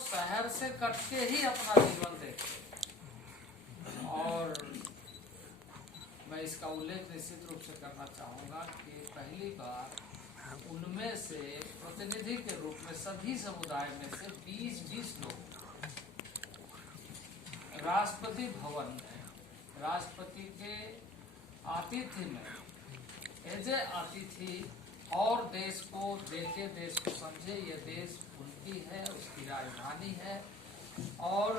शहर से कट के ही अपना जीवन देखते। और मैं इसका उल्लेख निश्चित रूप से करना चाहूँगा कि पहली बार उनमें से प्रतिनिधि के रूप में सभी समुदाय में से 20-20 लोग राष्ट्रपति भवन में राष्ट्रपति के आतिथ्य में एज ए अतिथि और देश को देखे, देश को समझे, ये देश उनकी है, उसकी राजधानी है और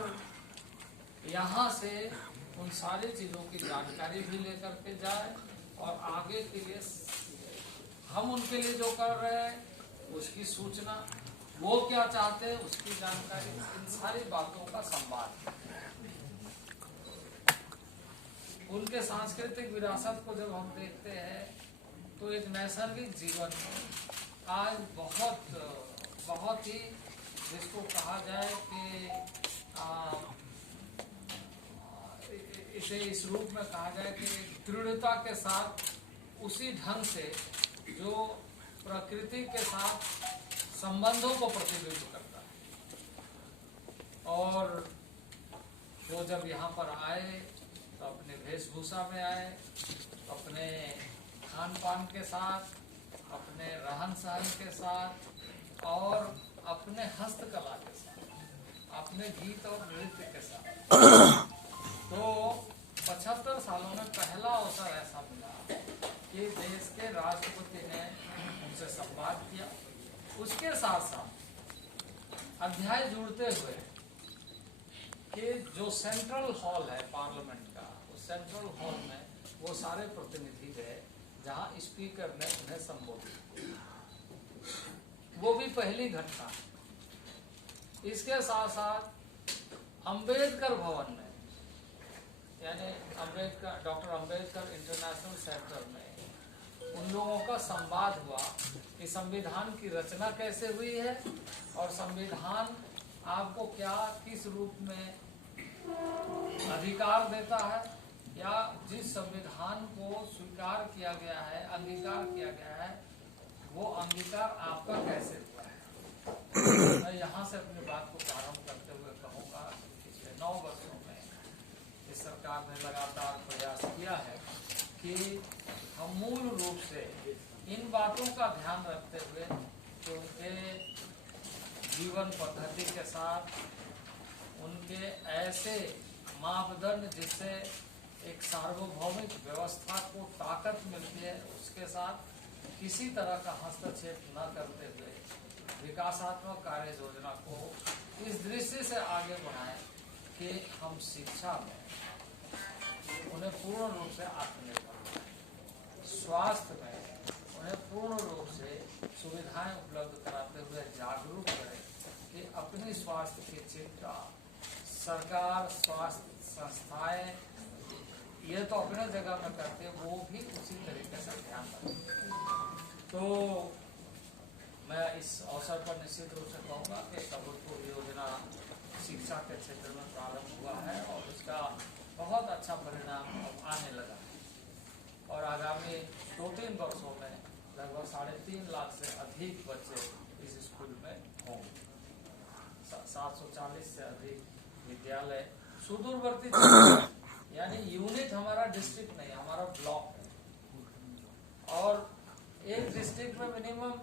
यहाँ से उन सारी चीज़ों की जानकारी भी लेकर के जाए और आगे के लिए हम उनके लिए जो कर रहे हैं उसकी सूचना, वो क्या चाहते हैं उसकी जानकारी, इन सारी बातों का संवाद। उनके सांस्कृतिक विरासत को जब हम देखते हैं तो एक नैसर्गिक जीवन आज बहुत ही जिसको कहा जाए कि इसे इस रूप में कहा जाए कि दृढ़ता के साथ उसी ढंग से जो प्रकृति के साथ संबंधों को प्रतिबिंबित करता है। और वो जब यहाँ पर आए तो अपने वेशभूषा में आए, अपने खान पान के साथ, अपने रहन सहन के साथ और अपने हस्तकला के साथ, अपने गीत और नृत्य के साथ। तो 75 सालों में पहला अवसर ऐसा मिला कि देश के राष्ट्रपति ने उनसे संवाद किया। उसके साथ साथ अध्याय जुड़ते हुए कि जो सेंट्रल हॉल है पार्लियामेंट का, उस सेंट्रल हॉल में वो सारे प्रतिनिधि गए जहां स्पीकर ने उन्हें संबोधित किया। वो भी पहली घटना। इसके साथ साथ अंबेडकर भवन में, यानी डॉक्टर अंबेडकर इंटरनेशनल सेंटर में उन लोगों का संवाद हुआ कि संविधान की रचना कैसे हुई है और संविधान आपको क्या किस रूप में अधिकार देता है, या जिस संविधान को स्वीकार किया गया है, अंगीकार किया गया है, वो अंगीकार आपका कैसे हुआ है। मैं यहाँ से अपनी बात को प्रारंभ करते हुए कहूँगा पिछले 9 वर्षों में इस सरकार ने लगातार प्रयास किया है कि हम मूल रूप से इन बातों का ध्यान रखते हुए कि उनके जीवन पद्धति के साथ उनके ऐसे मापदंड जिससे एक सार्वभौमिक व्यवस्था को ताकत मिलती है, उसके साथ किसी तरह का हस्तक्षेप न करते हुए विकासात्मक कार्य योजना को इस दृष्टि से आगे बढ़ाएं कि हम शिक्षा में उन्हें पूर्ण रूप से आत्मनिर्भर बनाएं, स्वास्थ्य में उन्हें पूर्ण रूप से सुविधाएं उपलब्ध कराते हुए जागरूक करें कि अपनी स्वास्थ्य की चिंता सरकार, स्वास्थ्य संस्थाएं ये तो अपने जगह में करते, वो भी उसी तरीके से ध्यान रखें। तो मैं इस अवसर पर निश्चित रूप से कहूँगा कि प्रभुत्व योजना शिक्षा के क्षेत्र में प्रारंभ हुआ है और उसका बहुत अच्छा परिणाम अब आने लगा है और आगामी 2-3 वर्षों में लगभग 3.5 लाख से अधिक बच्चे इस स्कूल में होंगे। 740 से अधिक विद्यालय सुदूरवर्ती यानी यूनिट हमारा डिस्ट्रिक्ट नहीं, हमारा ब्लॉक है और एक डिस्ट्रिक्ट में मिनिमम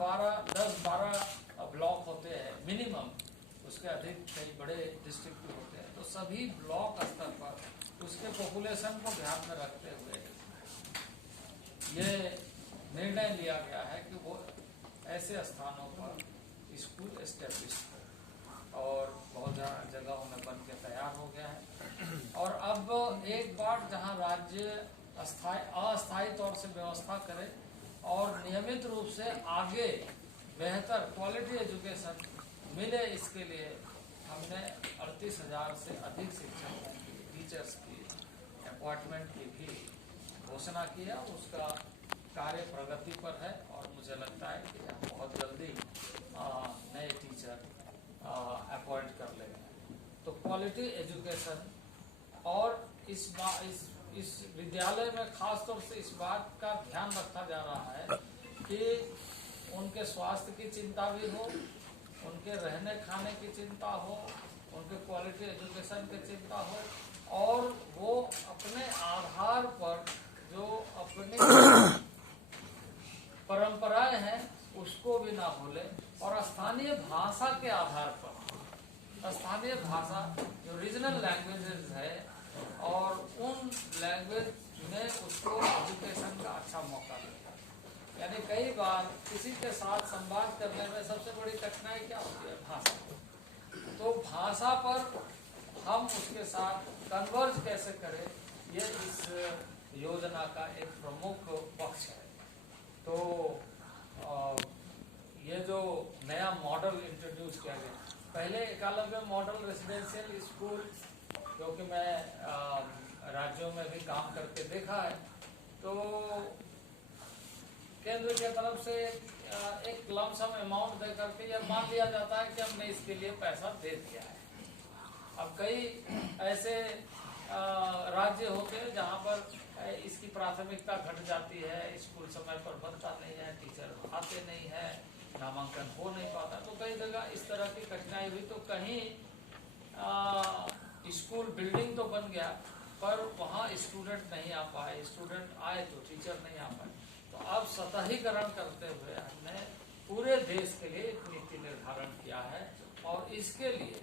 10-12 ब्लॉक होते हैं मिनिमम, उसके अधिक कई बड़े डिस्ट्रिक्ट भी होते हैं। तो सभी ब्लॉक स्तर पर उसके पॉपुलेशन को ध्यान में रखते हुए ये निर्णय लिया गया है कि वो ऐसे स्थानों पर स्कूल एस्टेब्लिश हो और बहुत जगहों में बन के तैयार हो गया है। और अब एक बार जहां राज्य अस्थायी तौर से व्यवस्था करे और नियमित रूप से आगे बेहतर क्वालिटी एजुकेशन मिले, इसके लिए हमने 38,000 से अधिक शिक्षकों की, टीचर्स की अपॉइंटमेंट की भी घोषणा की है। उसका कार्य प्रगति पर है और मुझे लगता है कि हम बहुत जल्दी नए टीचर अपॉइंट कर लेंगे। तो क्वालिटी एजुकेशन और इस विद्यालय में खास तौर से इस बात का ध्यान रखा जा रहा है कि उनके स्वास्थ्य की चिंता भी हो, उनके रहने खाने की चिंता हो, उनके क्वालिटी एजुकेशन की चिंता हो, और वो अपने आधार पर जो अपने परंपराएं हैं उसको भी ना भूले, और स्थानीय भाषा के आधार पर स्थानीय भाषा जो रीजनल लैंग्वेजेस है और उन लैंग्वेज में उसको एजुकेशन का अच्छा मौका देगा। यानी कई बार किसी के साथ संवाद करने में सबसे बड़ी कठिनाई क्या होती है? भाषा। तो भाषा पर हम उसके साथ कन्वर्ज कैसे करें, ये इस योजना का एक प्रमुख पक्ष है। तो ये जो नया मॉडल इंट्रोड्यूस किया गया, पहले एकलव्य मॉडल रेसिडेंशियल स्कूल, क्योंकि मैं राज्यों में भी काम करके देखा है, तो केंद्र की तरफ से एक लमसम अमाउंट दे करके यह मान लिया जाता है कि हमने इसके लिए पैसा दे दिया है। अब कई ऐसे राज्य होते हैं जहाँ पर इसकी प्राथमिकता घट जाती है, स्कूल समय पर बनता नहीं है, टीचर आते नहीं है, नामांकन हो नहीं पाता। तो कई जगह इस तरह की कठिनाई हुई, तो कहीं स्कूल बिल्डिंग तो बन गया पर वहाँ स्टूडेंट नहीं आ पाए, स्टूडेंट आए तो टीचर नहीं आ पाए। तो अब सतहीकरण करते हुए हमने पूरे देश के लिए एक नीति निर्धारण किया है, और इसके लिए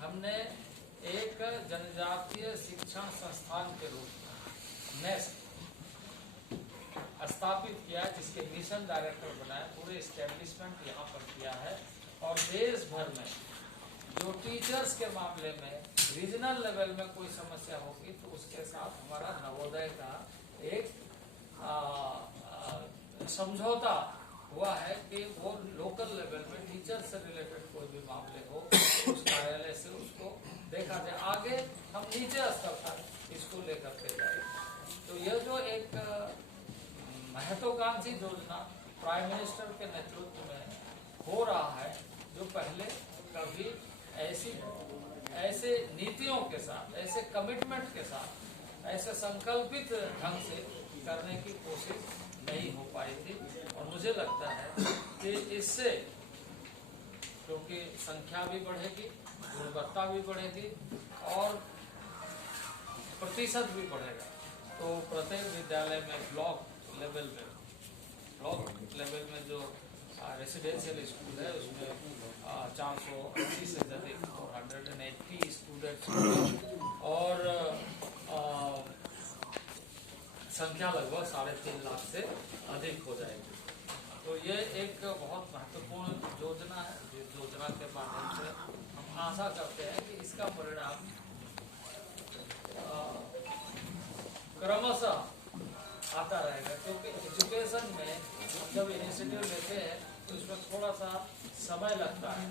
हमने एक जनजातीय शिक्षण संस्थान के रूप में नेस्ट स्थापित किया, जिसके मिशन डायरेक्टर बनाए, पूरे एस्टेब्लिशमेंट यहाँ पर किया है। और देश भर में जो टीचर्स के मामले में रीजनल लेवल में कोई समस्या होगी तो उसके साथ हमारा नवोदय का एक समझौता हुआ है कि वो लोकल लेवल में टीचर से रिलेटेड कोई भी मामले हो उस कार्यालय से उसको देखा जाए। आगे हम नीचे स्तर तक इसको लेकर के जाएंगे। तो यह जो एक महत्वाकांक्षी योजना प्राइम मिनिस्टर के नेतृत्व में हो रहा है, जो पहले कभी ऐसे नीतियों के साथ, ऐसे कमिटमेंट के साथ, ऐसे संकल्पित ढंग से करने की कोशिश नहीं हो पाई थी। और मुझे लगता है कि इससे, क्योंकि संख्या भी बढ़ेगी, गुणवत्ता भी बढ़ेगी और प्रतिशत भी बढ़ेगा, तो प्रत्येक विद्यालय में ब्लॉक लेवल में जो रेसिडेंशियल स्कूल है उसमें 480 से अधिक 480 स्टूडेंट्स और संख्या लगभग 3.5 लाख से अधिक हो जाएगी। तो ये एक बहुत महत्वपूर्ण योजना है, जिस योजना के माध्यम से हम आशा करते हैं कि इसका परिणाम क्रमशः आता रहेगा। क्योंकि एजुकेशन में जब इनिशिएटिव लेते हैं तो इसमें थोड़ा सा समय लगता है,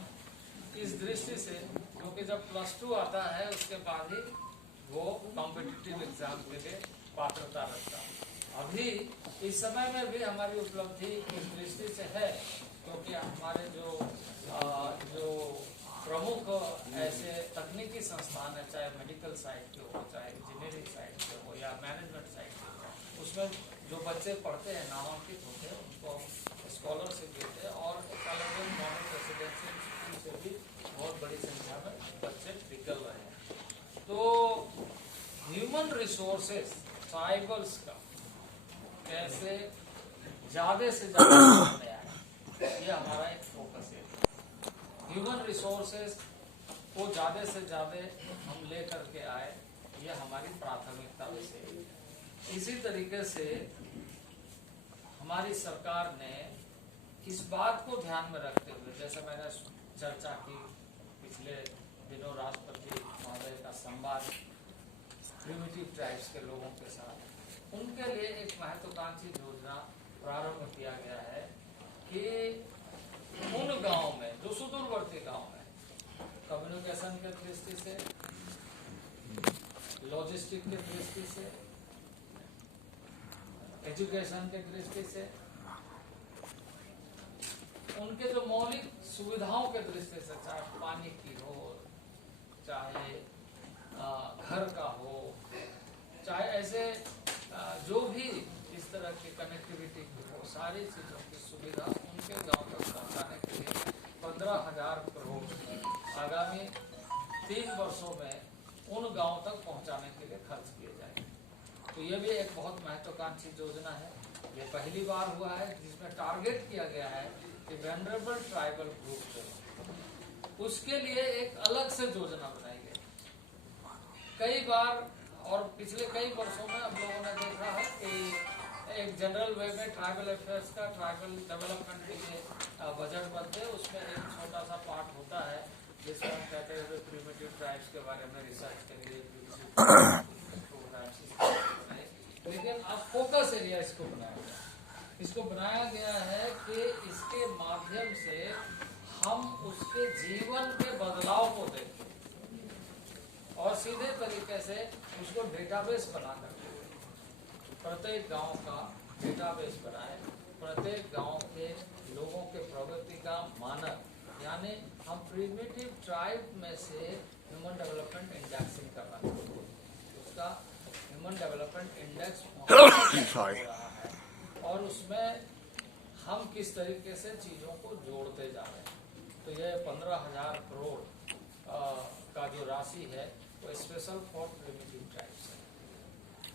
इस दृष्टि से, क्योंकि जब +2 आता है उसके बाद ही वो कॉम्पिटिटिव एग्जाम के लिए पात्रता रखता है। अभी इस समय में भी हमारी उपलब्धि इस दृष्टि से है, क्योंकि हमारे जो प्रमुख ऐसे तकनीकी संस्थान है, चाहे मेडिकल साइड के हो, चाहे इंजीनियरिंग साइड के हो या मैनेजमेंट साइड के हो, उसमें जो बच्चे पढ़ते हैं, नामांकित होते हैं, उनको स्कॉलरशिप देते हैं। और एकलव्य मॉडल रेसिडेंशियल स्कूल से भी बहुत बड़ी संख्या में बच्चे निकल रहे हैं। तो ह्यूमन रिसोर्सेस ट्राइबल्स का कैसे ज्यादा से ज्यादा सामने आए, ये हमारा एक फोकस है। ह्यूमन रिसोर्सेस को ज्यादा से ज्यादा हम ले करके आए, ये हमारी प्राथमिकता विषय है। इसी तरीके से हमारी सरकार ने इस बात को ध्यान में रखते हुए, जैसे मैंने चर्चा की पिछले दिनों राष्ट्रपति महोदय का संवाद प्रिमिटिव ट्राइब्स के लोगों के साथ, उनके लिए एक महत्वाकांक्षी योजना प्रारंभ किया गया है कि उन गांव में जो सुदूरवर्ती गांव में कम्युनिकेशन के दृष्टि से, लॉजिस्टिक के दृष्टि से, एजुकेशन के दृष्टि से, उनके जो मौलिक सुविधाओं के दृष्टि से, चाहे पानी की हो, चाहे घर का हो, चाहे ऐसे जो भी इस तरह की कनेक्टिविटी की हो, सारी चीजों की सुविधा उनके गांव तक पहुंचाने के लिए 15,000 करोड़ आगामी 3 वर्षों में उन गांवों तक पहुंचाने के लिए खर्च किए जाएंगे। तो ये भी एक बहुत महत्वाकांक्षी योजना है। ये पहली बार हुआ है जिसमें टारगेट किया गया है कि वेनरेबल ट्राइबल ग्रुप जो उसके लिए एक अलग से योजना बनाई गई। कई बार और पिछले कई वर्षों में हम लोगों ने देखा है कि एक जनरल वे में ट्राइबल अफेयर्स का ट्राइबल डेवलपमेंट के लिए बजट बनते हैं, उसमें एक छोटा सा पार्ट होता है जिसमें हम कहते हैं प्रिमिटिव ट्राइब्स के बारे में रिसर्च के लिए लेकिन अब फोकस एरिया इसको बनाया गया है कि इसके माध्यम से हम उसके जीवन के बदलाव को देखें और सीधे तरीके से उसको डेटाबेस बनाकर प्रत्येक गांव का डेटाबेस बनाए, प्रत्येक गांव के लोगों के प्रगति का मानक, यानी हम प्रिमिटिव ट्राइब में से ह्यूमन डेवलपमेंट इंडेक्सिंग करना चाहिए, उसका ह्यूमन डेवलपमेंट इंडेक्स हो रहा है और उसमें हम किस तरीके से चीज़ों को जोड़ते जा रहे हैं। तो ये 15,000 करोड़ का जो राशि है वो स्पेशल फॉर प्रिमिटिव ट्राइब्स है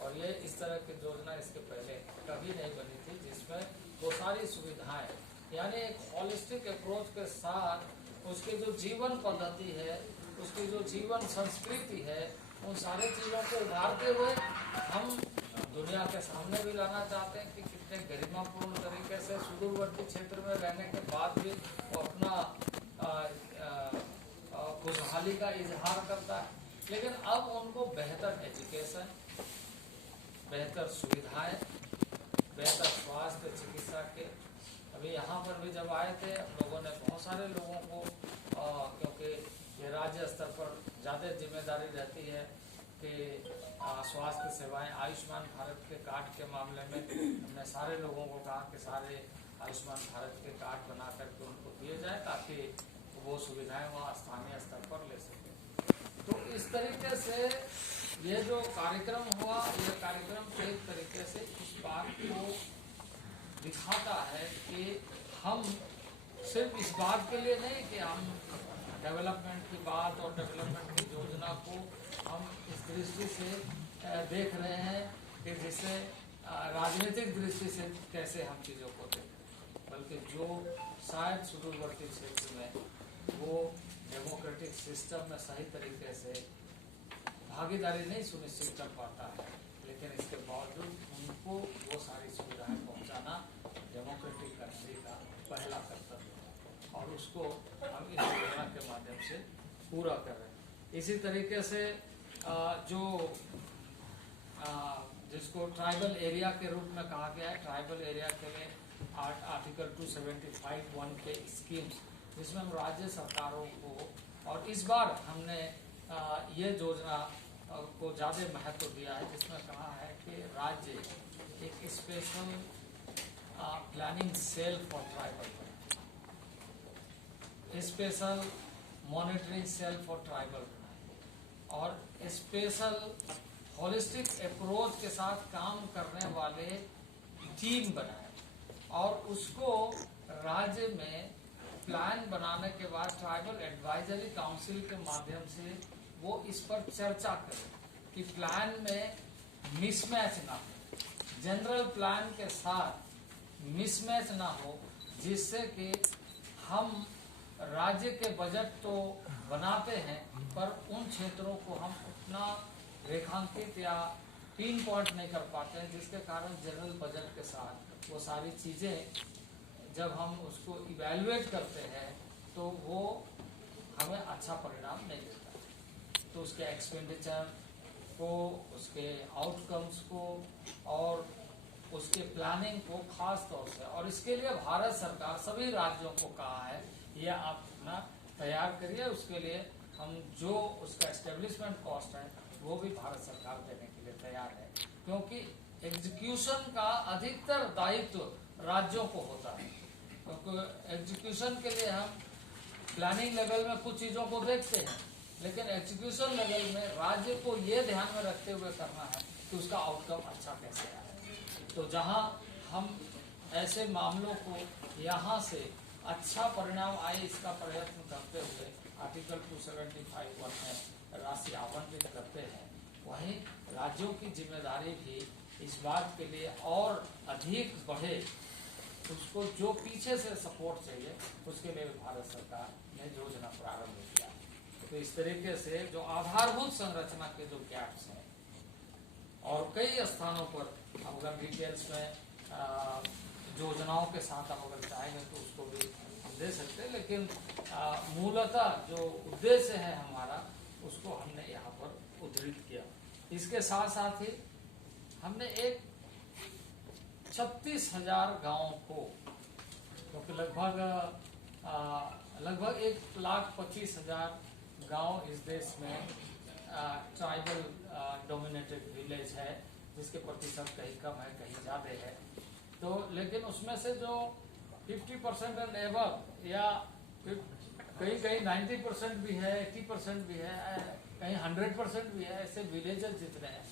और ये इस तरह की योजना इसके पहले कभी नहीं बनी थी जिसमें वो सारी सुविधाएं, यानी एक हॉलिस्टिक अप्रोच के साथ उसकी जो जीवन पद्धति है, उसकी जो जीवन संस्कृति है, उन सारी चीज़ों को उभारते हुए हम दुनिया के सामने भी लाना चाहते हैं कि कितने गरिमापूर्ण तरीके से सुदूरवर्ती क्षेत्र में रहने के बाद भी वो अपना खुशहाली का इजहार करता है। लेकिन अब उनको बेहतर एजुकेशन, बेहतर सुविधाएं, बेहतर स्वास्थ्य चिकित्सा के, अभी यहाँ पर भी जब आए थे लोगों ने बहुत सारे लोगों को क्योंकि ये राज्य स्तर पर ज़्यादा जिम्मेदारी रहती है कि स्वास्थ्य सेवाएं, आयुष्मान भारत के कार्ड के मामले में हमने सारे लोगों को कहा कि सारे आयुष्मान भारत के कार्ड बना करके उनको दिए जाए ताकि वो सुविधाएं वहाँ स्थानीय स्तर पर ले सकें। तो इस तरीके से ये जो कार्यक्रम हुआ, ये कार्यक्रम एक तरीके से इस बात को दिखाता है कि हम सिर्फ इस बात के लिए नहीं कि हम डेवलपमेंट की बात और डेवलपमेंट की योजना को हम इस दृष्टि से देख रहे हैं कि जिससे राजनीतिक दृष्टि से कैसे हम चीज़ों को देखें, बल्कि जो शायद सुदूरवर्ती क्षेत्र में वो डेमोक्रेटिक सिस्टम में सही तरीके से भागीदारी नहीं सुनिश्चित कर पाता है, लेकिन इसके बावजूद उनको वो सारी सुविधाएं पहुंचाना डेमोक्रेटिक कंट्री का पहला कर्तव्य है और उसको हम इस योजना के माध्यम से पूरा कर रहे हैं। इसी तरीके से जो जिसको ट्राइबल एरिया के रूप में कहा गया है, ट्राइबल एरिया के लिए आर्टिकल 275(1) के स्कीम्स जिसमें हम राज्य सरकारों को, और इस बार हमने ये योजना को ज़्यादा महत्व दिया है जिसमें कहा है कि राज्य एक special planning cell for tribal, special monitoring cell for tribal और स्पेशल होलिस्टिक अप्रोच के साथ काम करने वाले टीम बनाए और उसको राज्य में प्लान बनाने के बाद ट्राइबल एडवाइजरी काउंसिल के माध्यम से वो इस पर चर्चा करें कि प्लान में मिसमैच ना हो, जनरल प्लान के साथ मिसमैच ना हो, जिससे कि हम राज्य के बजट तो बनाते हैं पर उन क्षेत्रों को हम उतना रेखांकित या पिन पॉइंट नहीं कर पाते हैं, जिसके कारण जनरल बजट के साथ वो सारी चीज़ें जब हम उसको इवैल्यूएट करते हैं तो वो हमें अच्छा परिणाम नहीं देता। तो उसके एक्सपेंडिचर को, उसके आउटकम्स को और उसके प्लानिंग को खास तौर से, और इसके लिए भारत सरकार सभी राज्यों को कहा है ये आप अपना तैयार करिए, उसके लिए हम जो उसका एस्टेब्लिशमेंट कॉस्ट है वो भी भारत सरकार देने के लिए तैयार है, क्योंकि एग्जीक्यूशन का अधिकतर दायित्व राज्यों को होता है। क्योंकि एग्जीक्यूशन के लिए हम प्लानिंग लेवल में कुछ चीज़ों को देखते हैं, लेकिन एग्जीक्यूशन लेवल में राज्य को ये ध्यान में रखते हुए करना है कि उसका आउटकम अच्छा कैसे आए। तो जहां हम ऐसे मामलों को यहाँ से अच्छा परिणाम आए इसका प्रयत्न करते हुए आर्टिकल 275(1) में राशि आवंटित करते हैं, वहीं राज्यों की जिम्मेदारी भी इस बात के लिए और अधिक बढ़े, उसको जो पीछे से सपोर्ट चाहिए उसके लिए भारत सरकार ने योजना प्रारंभ किया। तो इस तरीके से जो आधारभूत संरचना के जो गैप्स हैं, और कई स्थानों पर हम अगर डिटेल्स में योजनाओं के साथ हम अगर चाहेंगे तो उसको भी हम दे सकते हैं, लेकिन मूलतः जो उद्देश्य है हमारा उसको हमने यहाँ पर उद्धृत किया। इसके साथ साथ ही हमने एक 36,000 गाँवों को, क्योंकि लगभग 1,25,000 गांव इस देश में ट्राइबल डोमिनेटेड विलेज है, जिसके प्रतिशत कहीं कम है कहीं ज़्यादा है। तो लेकिन उसमें से जो 50% एंड एबव या कहीं 90% भी है, 80% भी है, कहीं 100% भी है, ऐसे विलेजेस जितने हैं,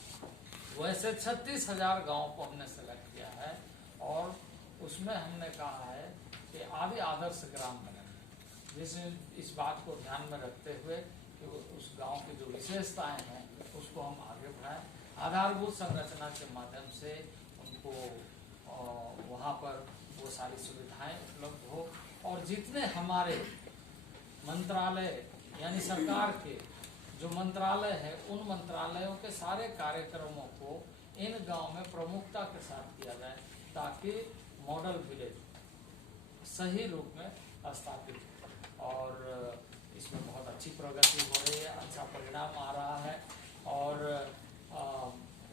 वैसे 36,000 गाँव को हमने सेलेक्ट किया है। और उसमें हमने कहा है कि आदि आदर्श ग्राम बनेंगे, जिसमें इस बात को ध्यान में रखते हुए कि उस गांव की जो विशेषताएं हैं उसको हम आगे बढ़ाएं, आधारभूत संरचना के माध्यम से उनको वहाँ पर वो सारी सुविधाएं उपलब्ध हो, और जितने हमारे मंत्रालय यानी सरकार के जो मंत्रालय है उन मंत्रालयों के सारे कार्यक्रमों को इन गांव में प्रमुखता के साथ किया जाए, ताकि मॉडल विलेज सही रूप में स्थापित हो। और इसमें बहुत अच्छी प्रगति हो रही है, अच्छा परिणाम आ रहा है, और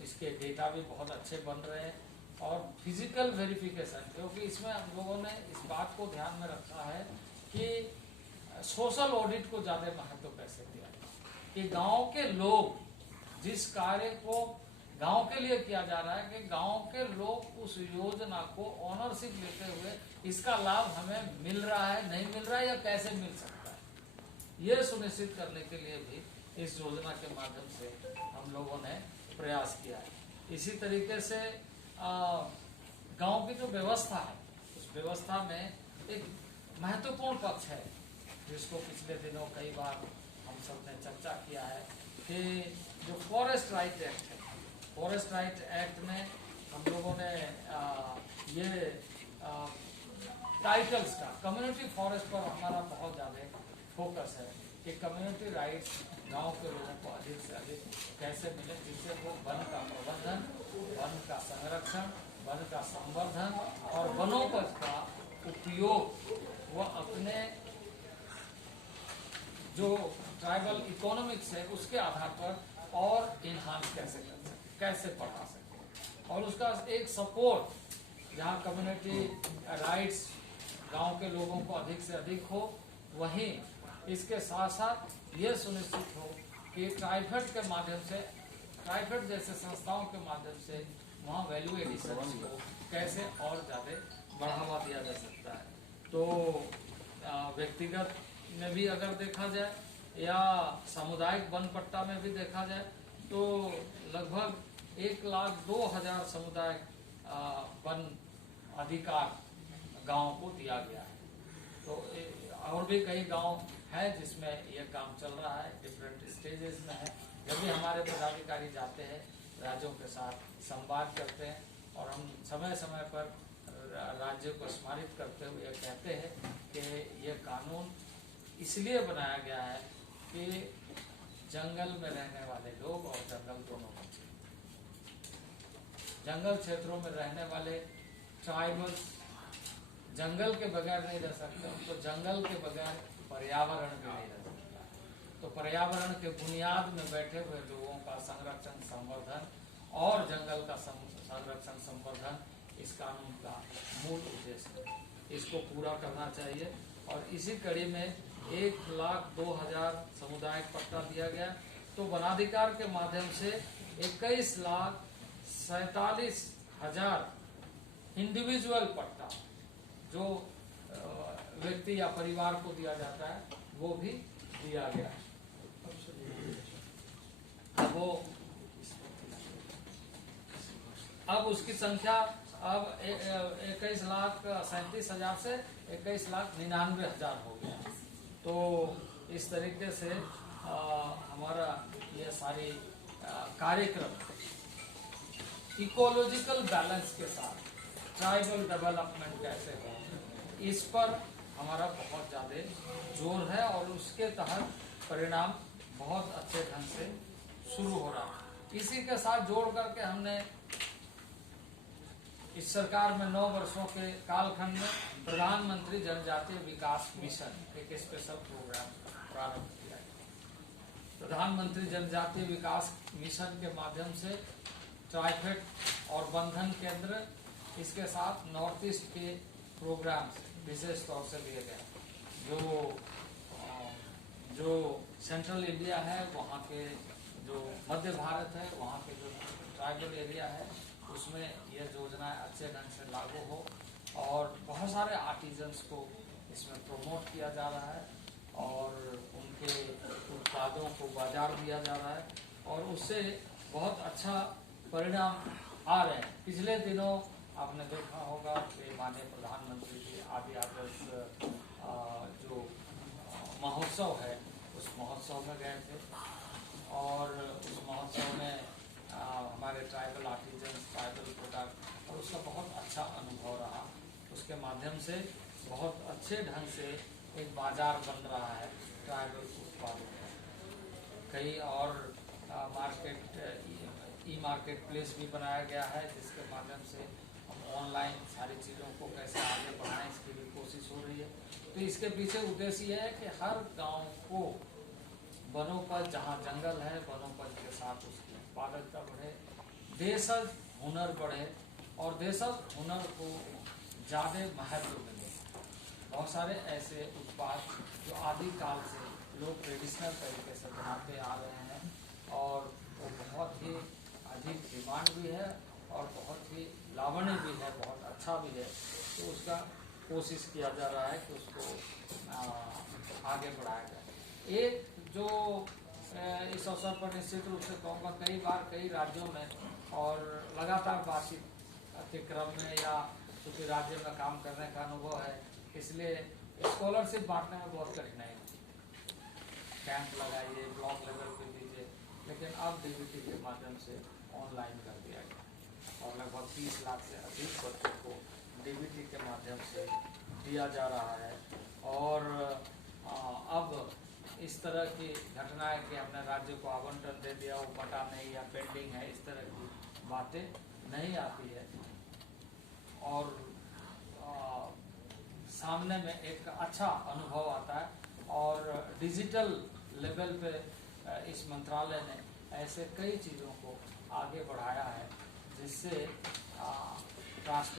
इसके डेटा भी बहुत अच्छे बन रहे हैं। और फिजिकल वेरिफिकेशन, क्योंकि इसमें हम लोगों ने इस बात को ध्यान में रखा है कि सोशल ऑडिट को ज़्यादा महत्व कैसे दिया कि गांव के लोग जिस कार्य को गांव के लिए किया जा रहा है कि गांव के लोग उस योजना को ऑनरशिप लेते हुए इसका लाभ हमें मिल रहा है, नहीं मिल रहा है, या कैसे मिल सकता है, ये सुनिश्चित करने के लिए भी इस योजना के माध्यम से हम लोगों ने प्रयास किया है। इसी तरीके से गांव की जो व्यवस्था है उस व्यवस्था में एक महत्वपूर्ण पक्ष है, जिसको पिछले दिनों कई बार हम सब ने चर्चा किया है, कि जो फॉरेस्ट राइट एक्ट है, फॉरेस्ट राइट एक्ट में हम लोगों ने ये टाइटल्स का कम्युनिटी फॉरेस्ट पर हमारा बहुत ज़्यादा फोकस है कि कम्युनिटी राइट्स गांव के लोगों को अधिक से अधिक कैसे मिले, जिससे वो वन का प्रबंधन, वन का संरक्षण, वन का संवर्धन और वनोपज का उपयोग वो अपने जो ट्राइबल इकोनॉमिक्स है उसके आधार पर और इन्हांस कैसे कर सके, कैसे बढ़ा सके, और उसका एक सपोर्ट जहाँ कम्युनिटी राइट्स गांव के लोगों को अधिक से अधिक हो, वहीं इसके साथ साथ ये सुनिश्चित हो कि ट्राइफेड के माध्यम से, ट्राइफेड जैसे संस्थाओं के माध्यम से वहाँ वैल्यू एडिशन को कैसे और ज़्यादा बढ़ावा दिया जा सकता है। तो व्यक्तिगत में भी अगर देखा जाए या सामुदायिक वन पट्टा में भी देखा जाए तो लगभग 1,02,000 सामुदायिक वन अधिकार गाँव को दिया गया है। तो और भी कई गांव है जिसमें यह काम चल रहा है, डिफरेंट स्टेजेस में है। जब भी हमारे पदाधिकारी जाते हैं, राज्यों के साथ संवाद करते हैं, और हम समय समय पर राज्य को स्मरित करते हुए कहते हैं कि ये कानून इसलिए बनाया गया है कि जंगल में रहने वाले लोग और जंगल दोनों बचे, जंगल क्षेत्रों में रहने वाले ट्राइबल्स जंगल के बगैर नहीं रह सकते, तो जंगल के बगैर पर्यावरण भी नहीं रह सकता। तो पर्यावरण के बुनियाद में बैठे हुए लोगों का संरक्षण, संवर्धन और जंगल का संरक्षण, संवर्धन इस कानून का मूल उद्देश्य है। इसको पूरा करना चाहिए, और इसी कड़ी में 1,02,000 सामुदायिक पट्टा दिया गया। तो वनाधिकार के माध्यम से 21,47,000 इंडिविजुअल पट्टा जो व्यक्ति या परिवार को दिया जाता है वो भी दिया गया है। अब उसकी संख्या अब 21,37,000 से 21,99,000 हो गया। तो इस तरीके से हमारा ये सारी कार्यक्रम इकोलॉजिकल बैलेंस के साथ ट्राइबल डेवलपमेंट कैसे हो, इस पर हमारा बहुत ज़्यादा जोर है और उसके तहत परिणाम बहुत अच्छे ढंग से शुरू हो रहा है। इसी के साथ जोड़ करके हमने इस सरकार में 9 वर्षों के कालखंड में प्रधानमंत्री जनजातीय विकास मिशन एक स्पेशल प्रोग्राम प्रारंभ किया है। प्रधानमंत्री जनजातीय विकास मिशन के माध्यम से ट्राइफेड और बंधन केंद्र, इसके साथ नॉर्थ ईस्ट के प्रोग्राम विशेष तौर से लिए गए। जो सेंट्रल इंडिया है, वहाँ के जो मध्य भारत है, वहाँ के जो ट्राइबल एरिया है, उसमें यह योजनाएं अच्छे ढंग से लागू हो और बहुत सारे आर्टिजन्स को इसमें प्रमोट किया जा रहा है और उनके उत्पादों को बाजार दिया जा रहा है और उससे बहुत अच्छा परिणाम आ रहे हैं। पिछले दिनों आपने देखा होगा कि माननीय प्रधानमंत्री जी आदि आदर्श जो महोत्सव है, उस महोत्सव में गए थे और उस महोत्सव में हमारे ट्राइबल आर्टिजन्स, ट्राइबल प्रोडक्ट, और उसका बहुत अच्छा अनुभव रहा। उसके माध्यम से बहुत अच्छे ढंग से एक बाजार बन रहा है ट्राइबल उत्पादों का। कई और ई मार्केट प्लेस भी बनाया गया है, जिसके माध्यम से हम ऑनलाइन सारी चीज़ों को कैसे आगे बढ़ाएं, इसकी भी कोशिश हो रही है। तो इसके पीछे उद्देश्य है कि हर गांव को वनोपज, जहाँ जंगल है, वनोपज के साथ उसकी उत्पादकता बढ़े, देशज हुनर बढ़े और देशज हुनर को ज़्यादा महत्व मिले। बहुत सारे ऐसे उत्पाद जो आदिकाल से लोग ट्रेडिशनल तरीके से बनाते आ रहे हैं और वो बहुत ही अधिक डिमांड भी है और बहुत ही लावण्य भी है, बहुत अच्छा भी है। तो उसका कोशिश किया जा रहा है कि उसको आगे बढ़ाया जाए। एक जो इस अवसर पर निश्चित रूप से कहूँगा, कई बार कई राज्यों में और लगातार बातचीत के क्रम में या क्योंकि राज्य में काम करने का अनुभव है, इसलिए स्कॉलरशिप बांटने में बहुत कठिनाई होती है। कैंप लगाइए, ब्लॉक लेवल पे दीजिए, लेकिन अब डीबीटी के माध्यम से ऑनलाइन कर दिया गया और लगभग 30 लाख से अधिक बच्चों को डीबीटी के माध्यम से दिया जा रहा है। और अब इस तरह की घटनाएं कि हमने राज्य को आवंटन दे दिया, वो पता नहीं या पेंडिंग है, इस तरह की बातें नहीं आती है और सामने में एक अच्छा अनुभव आता है। और डिजिटल लेवल पे इस मंत्रालय ने ऐसे कई चीज़ों को आगे बढ़ाया है जिससे